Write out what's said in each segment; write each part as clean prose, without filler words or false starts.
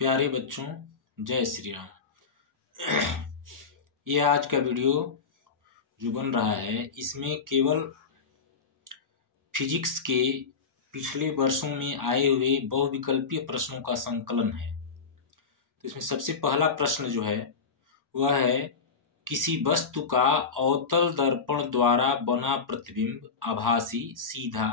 प्यारे बच्चों, जय श्री राम। ये आज का वीडियो जो बन रहा है इसमें केवल फिजिक्स के पिछले वर्षों में आए हुए बहुविकल्पीय प्रश्नों का संकलन है। तो इसमें सबसे पहला प्रश्न जो है वह है, किसी वस्तु का अवतल दर्पण द्वारा बना प्रतिबिंब आभासी, सीधा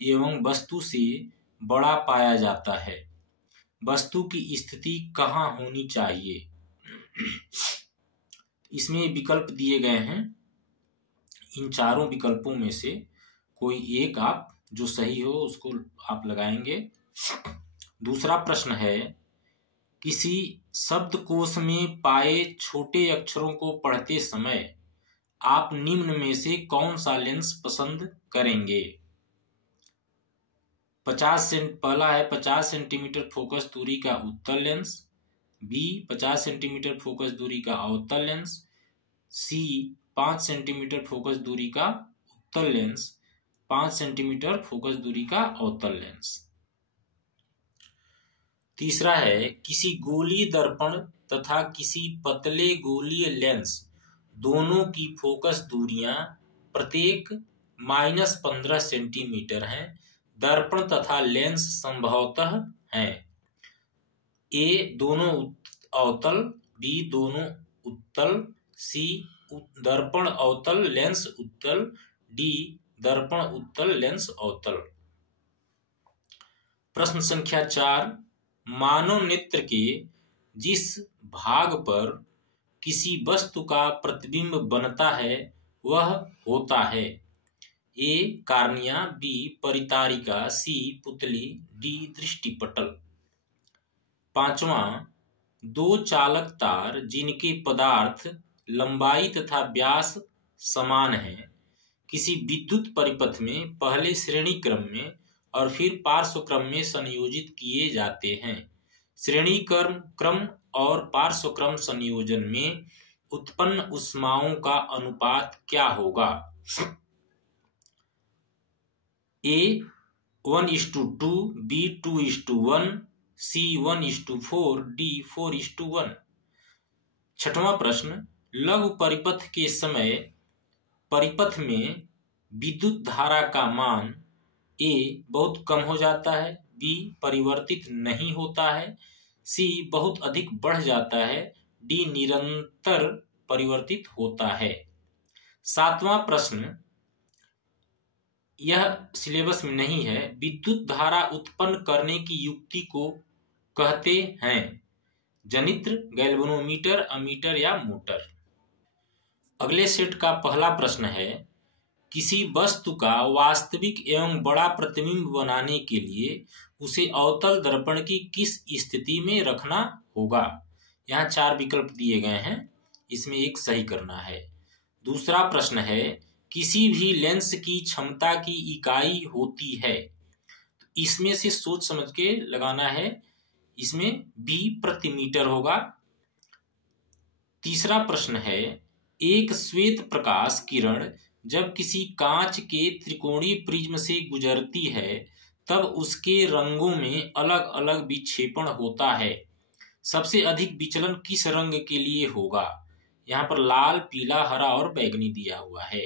एवं वस्तु से बड़ा पाया जाता है। वस्तु की स्थिति कहाँ होनी चाहिए? इसमें विकल्प दिए गए हैं। इन चारों विकल्पों में से कोई एक आप जो सही हो उसको आप लगाएंगे। दूसरा प्रश्न है, किसी शब्दकोश में पाए छोटे अक्षरों को पढ़ते समय आप निम्न में से कौन सा लेंस पसंद करेंगे? पहला है 50 सेंटीमीटर फोकस दूरी का उत्तल लेंस, बी 50 सेंटीमीटर फोकस दूरी का अवतल लेंस, सी 5 सेंटीमीटर फोकस दूरी का उत्तल लेंस, 5 सेंटीमीटर फोकस दूरी का अवतल लेंस। तीसरा है, किसी गोलीय दर्पण तथा किसी पतले गोलीय लेंस दोनों की फोकस दूरियां प्रत्येक -15 सेंटीमीटर हैं। दर्पण तथा लेंस संभवतः हैं ए दोनों अवतल, बी दोनों उत्तल, सी दर्पण अवतल लेंस उत्तल, डी दर्पण उत्तल लेंस अवतल। प्रश्न संख्या 4, मानव नेत्र के जिस भाग पर किसी वस्तु का प्रतिबिंब बनता है वह होता है ए कार्निया, बी परितारिका, सी पुतली, डी दृष्टिपटल। पांचवा, दो चालक तार जिनके पदार्थ लंबाई तथा व्यास समान है किसी विद्युत परिपथ में पहले श्रेणी क्रम में और फिर पार्श्व क्रम में संयोजित किए जाते हैं। श्रेणी क्रम और पार्श्व क्रम संयोजन में उत्पन्न ऊष्माओं का अनुपात क्या होगा? ए 1:2, बी 2:1, सी 1:4, डी 4:1। छठवां प्रश्न, लघु परिपथ के समय परिपथ में विद्युत धारा का मान ए बहुत कम हो जाता है, बी परिवर्तित नहीं होता है, सी बहुत अधिक बढ़ जाता है, डी निरंतर परिवर्तित होता है। सातवां प्रश्न, यह सिलेबस में नहीं है, विद्युत धारा उत्पन्न करने की युक्ति को कहते हैं जनित्र, गैल्वेनोमीटर, अमीटर या मोटर। अगले सेट का पहला प्रश्न है, किसी वस्तु का वास्तविक एवं बड़ा प्रतिबिंब बनाने के लिए उसे अवतल दर्पण की किस स्थिति में रखना होगा? यहाँ 4 विकल्प दिए गए हैं, इसमें एक सही करना है। दूसरा प्रश्न है, किसी भी लेंस की क्षमता की इकाई होती है, तो इसमें से सोच समझ के लगाना है। इसमें बी प्रति मीटर होगा। तीसरा प्रश्न है, एक श्वेत प्रकाश किरण जब किसी कांच के त्रिकोणीय प्रिज्म से गुजरती है तब उसके रंगों में अलग अलग विक्षेपण होता है। सबसे अधिक विचलन किस रंग के लिए होगा? यहाँ पर लाल, पीला, हरा और बैंगनी दिया हुआ है।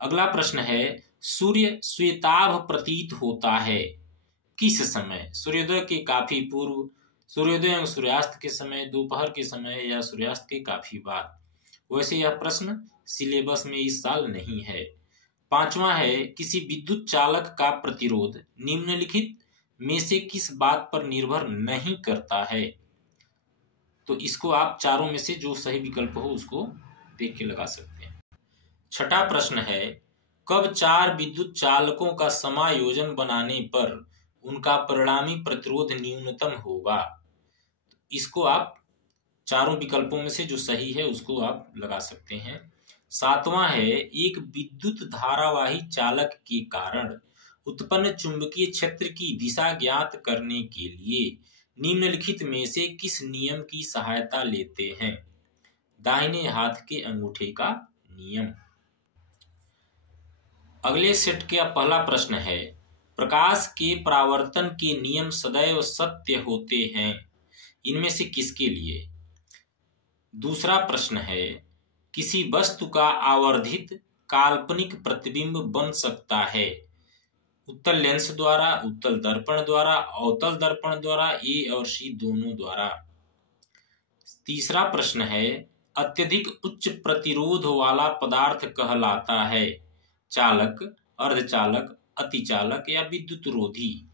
अगला प्रश्न है, सूर्य श्वेताभ प्रतीत होता है किस समय? सूर्योदय के काफी पूर्व, सूर्योदय एवं सूर्यास्त के समय, दोपहर के समय या सूर्यास्त के काफी बाद। वैसे यह प्रश्न सिलेबस में इस साल नहीं है। पांचवा है, किसी विद्युत चालक का प्रतिरोध निम्नलिखित में से किस बात पर निर्भर नहीं करता है? तो इसको आप चारों में से जो सही विकल्प हो उसको देख के लगा सकते हैं। छठा प्रश्न है, कब 4 विद्युत चालकों का समायोजन बनाने पर उनका परिणामी प्रतिरोध न्यूनतम होगा? इसको आप चारों विकल्पों में से जो सही है उसको आप लगा सकते हैं। सातवां है, एक विद्युत धारावाही चालक के कारण उत्पन्न चुंबकीय क्षेत्र की दिशा ज्ञात करने के लिए निम्नलिखित में से किस नियम की सहायता लेते हैं? दाहिने हाथ के अंगूठे का नियम। अगले सेट का पहला प्रश्न है, प्रकाश के परावर्तन के नियम सदैव सत्य होते हैं इनमें से किसके लिए? दूसरा प्रश्न है, किसी वस्तु का आवर्धित काल्पनिक प्रतिबिंब बन सकता है? उत्तल लेंस द्वारा, उत्तल दर्पण द्वारा, अवतल दर्पण द्वारा, ए और सी दोनों द्वारा। तीसरा प्रश्न है, अत्यधिक उच्च प्रतिरोध वाला पदार्थ कहलाता है? चालक, अर्धचालक, अतिचालक या विद्युत रोधी?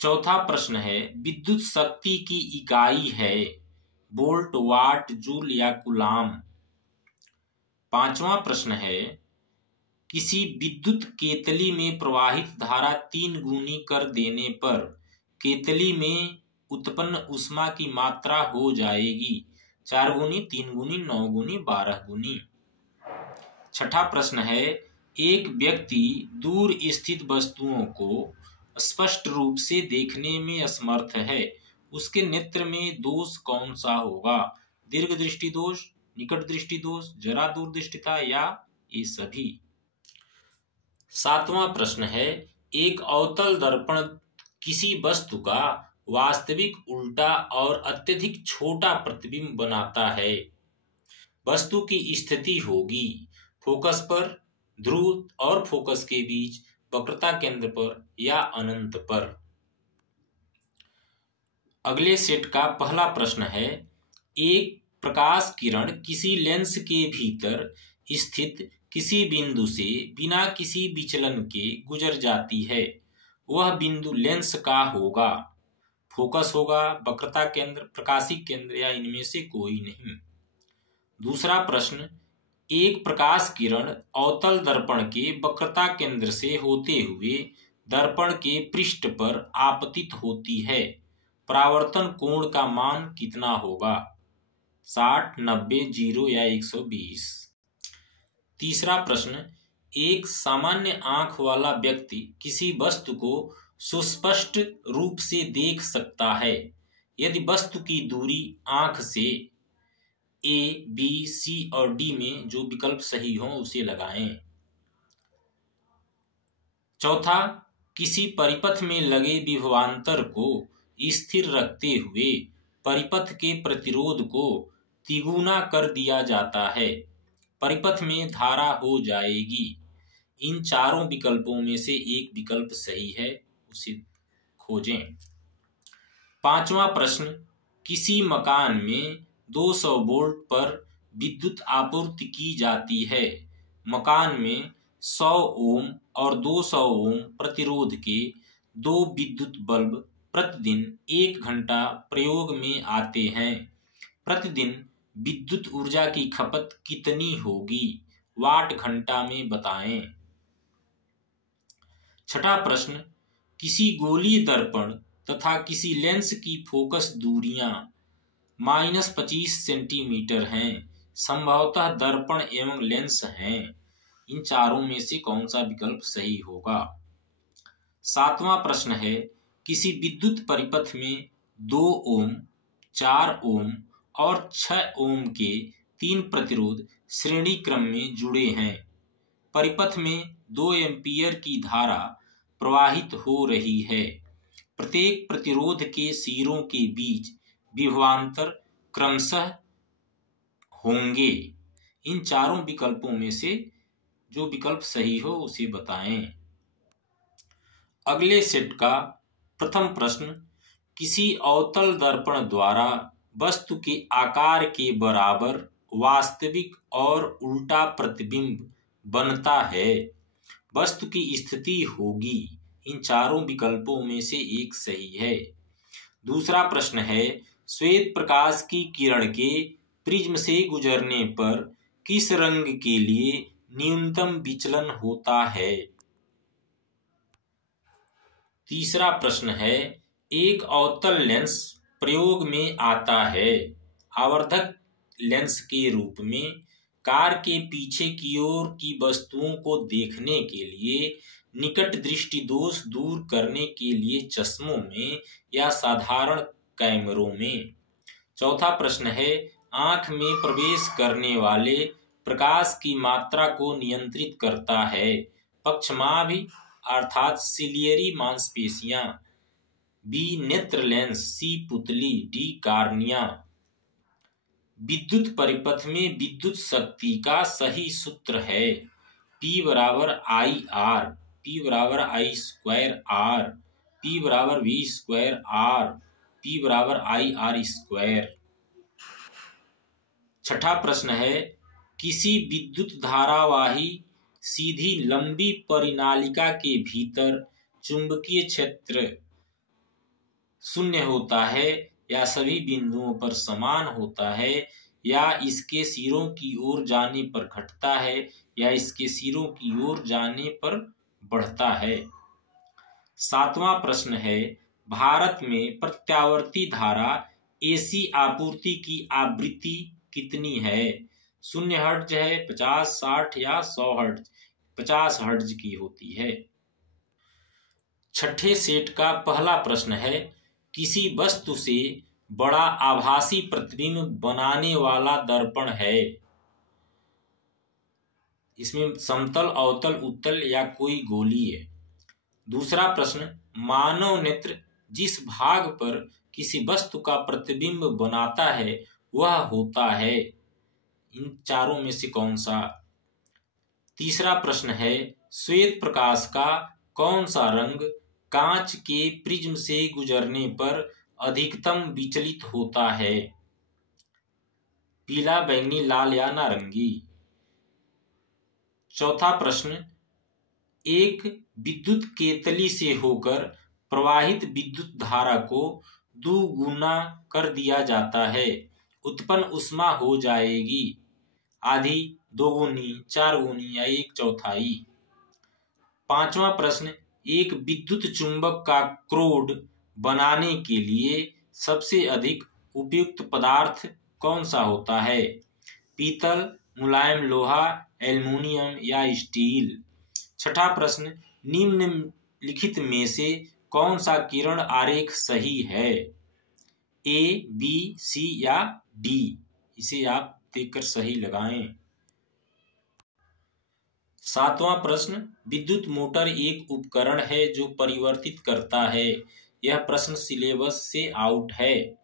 चौथा प्रश्न है, विद्युत शक्ति की इकाई है? वोल्ट, वाट, जूल या कूलाम? पांचवा प्रश्न है, किसी विद्युत केतली में प्रवाहित धारा 3 गुनी कर देने पर केतली में उत्पन्न ऊष्मा की मात्रा हो जाएगी 4 गुनी, 3 गुनी, 9 गुनी, 12 गुनी। छठा प्रश्न है, एक व्यक्ति दूर स्थित वस्तुओं को स्पष्ट रूप से देखने में असमर्थ है, उसके नेत्र में दोष कौन सा होगा? दीर्घ दृष्टि दोष, निकट दृष्टि दोष, जरा दूरदृष्टिता या ये सभी? सातवां प्रश्न है, एक अवतल दर्पण किसी वस्तु का वास्तविक उल्टा और अत्यधिक छोटा प्रतिबिंब बनाता है। वस्तु की स्थिति होगी फोकस पर, ध्रुव और फोकस के बीच, वक्रता केंद्र पर या अनंत पर। अगले सेट का पहला प्रश्न है, एक प्रकाश किरण किसी लेंस के भीतर स्थित किसी बिंदु से बिना किसी विचलन के गुजर जाती है, वह बिंदु लेंस का होगा? फोकस होगा, वक्रता केंद्र, प्रकाशिक केंद्र या इनमें से कोई नहीं। दूसरा प्रश्न, एक प्रकाश किरण अवतल दर्पण के वक्रता केंद्र से होते हुए दर्पण के पृष्ठ पर आपतित होती है, परावर्तन कोण का मान कितना होगा? 60, 90, 0 या 120? तीसरा प्रश्न, एक सामान्य आंख वाला व्यक्ति किसी वस्तु को सुस्पष्ट रूप से देख सकता है यदि वस्तु की दूरी आंख से ए, बी, सी और डी में जो विकल्प सही हो उसे लगाएं। चौथा, किसी परिपथ में लगे विभवांतर को स्थिर रखते हुए परिपथ के प्रतिरोध को तिगुना कर दिया जाता है, परिपथ में धारा हो जाएगी। इन चारों विकल्पों में से एक विकल्प सही है, उसे खोजें। पांचवा प्रश्न, किसी मकान में 200 वोल्ट पर विद्युत आपूर्ति की जाती है, मकान में 100 ओम और 200 ओम प्रतिरोध के 2 विद्युत बल्ब प्रतिदिन 1 घंटा प्रयोग में आते हैं, प्रतिदिन विद्युत ऊर्जा की खपत कितनी होगी? वाट घंटा में बताएं। छठा प्रश्न, किसी गोलीय दर्पण तथा किसी लेंस की फोकस दूरियां -25 सेंटीमीटर हैं, संभवतः दर्पण एवं लेंस हैं, इन चारों में से कौन सा विकल्प सही होगा? सातवां प्रश्न है, किसी विद्युत परिपथ में 2 ओम, 4 ओम और 6 ओम के 3 प्रतिरोध श्रेणी क्रम में जुड़े हैं, परिपथ में 2 एम्पीयर की धारा प्रवाहित हो रही है, प्रत्येक प्रतिरोध के सिरों के बीच विभवांतर क्रमशः होंगे। इन चारों विकल्पों में से जो विकल्प सही हो उसे बताएं। अगले सेट का प्रथम प्रश्न, किसी अवतल दर्पण द्वारा वस्तु के आकार के बराबर वास्तविक और उल्टा प्रतिबिंब बनता है, वस्तु की स्थिति होगी। इन चारों विकल्पों में से एक सही है। दूसरा प्रश्न है, श्वेत प्रकाश की किरण के प्रिज्म से गुजरने पर किस रंग के लिए न्यूनतम विचलन होता है? तीसरा प्रश्न है, एक अवतल लेंस प्रयोग में आता है आवर्धक लेंस के रूप में, कार के पीछे की ओर की वस्तुओं को देखने के लिए, निकट दृष्टि दोष दूर करने के लिए चश्मों में या साधारण कैमरों में। चौथा प्रश्न है, आंख में प्रवेश करने वाले प्रकाश की मात्रा को नियंत्रित करता है पक्षमाभि अर्थात सिलियरी मांसपेशियां, बी नेत्र लेंस, सी पुतली, डी कार्निया। विद्युत परिपथ में विद्युत शक्ति का सही सूत्र है P बराबर आई आर, P बराबर आई स्क्वायर आर, P बराबर V स्क्वायर आर, P बराबर आई आर स्क्वायर। छठा प्रश्न है, किसी विद्युत धारावाही सीधी लंबी परिनालिका के भीतर चुंबकीय क्षेत्र शून्य होता है या सभी बिंदुओं पर समान होता है, या इसके सिरों की ओर जाने पर घटता है या इसके सिरों की ओर जाने पर बढ़ता है। सातवां प्रश्न है, भारत में प्रत्यावर्ती धारा एसी आपूर्ति की आवृत्ति कितनी है? 0 हर्ट्ज है, 50, 60 या 100 हर्ट्ज? 50 हर्ट्ज की होती है। छठे सेट का पहला प्रश्न है, किसी वस्तु से बड़ा आभासी प्रतिबिंब बनाने वाला दर्पण है। इसमें समतल, अवतल, उत्तल या कोई गोलीय है। दूसरा प्रश्न, मानव नेत्र जिस भाग पर किसी वस्तु का प्रतिबिंब बनाता है वह होता है, इन चारों में से कौन सा? तीसरा प्रश्न है, श्वेत प्रकाश का कौन सा रंग कांच के प्रिज्म से गुजरने पर अधिकतम विचलित होता है? पीला, बैंगनी, लाल या नारंगी? चौथा प्रश्न, एक विद्युत केतली से होकर प्रवाहित विद्युत धारा को दुगुना कर दिया जाता है, उत्पन्न ऊष्मा हो जाएगी आधी, दोगुनी, चारगुनी या 1/4? पांचवा प्रश्न, एक विद्युत चुंबक का क्रोड बनाने के लिए सबसे अधिक उपयुक्त पदार्थ कौन सा होता है? पीतल, मुलायम लोहा, एल्युमिनियम या स्टील? छठा प्रश्न, निम्नलिखित में से कौन सा किरण आरेख सही है? ए, बी, सी या डी? इसे आप देखकर सही लगाएं। सातवां प्रश्न, विद्युत मोटर एक उपकरण है जो परिवर्तित करता है। यह प्रश्न सिलेबस से आउट है।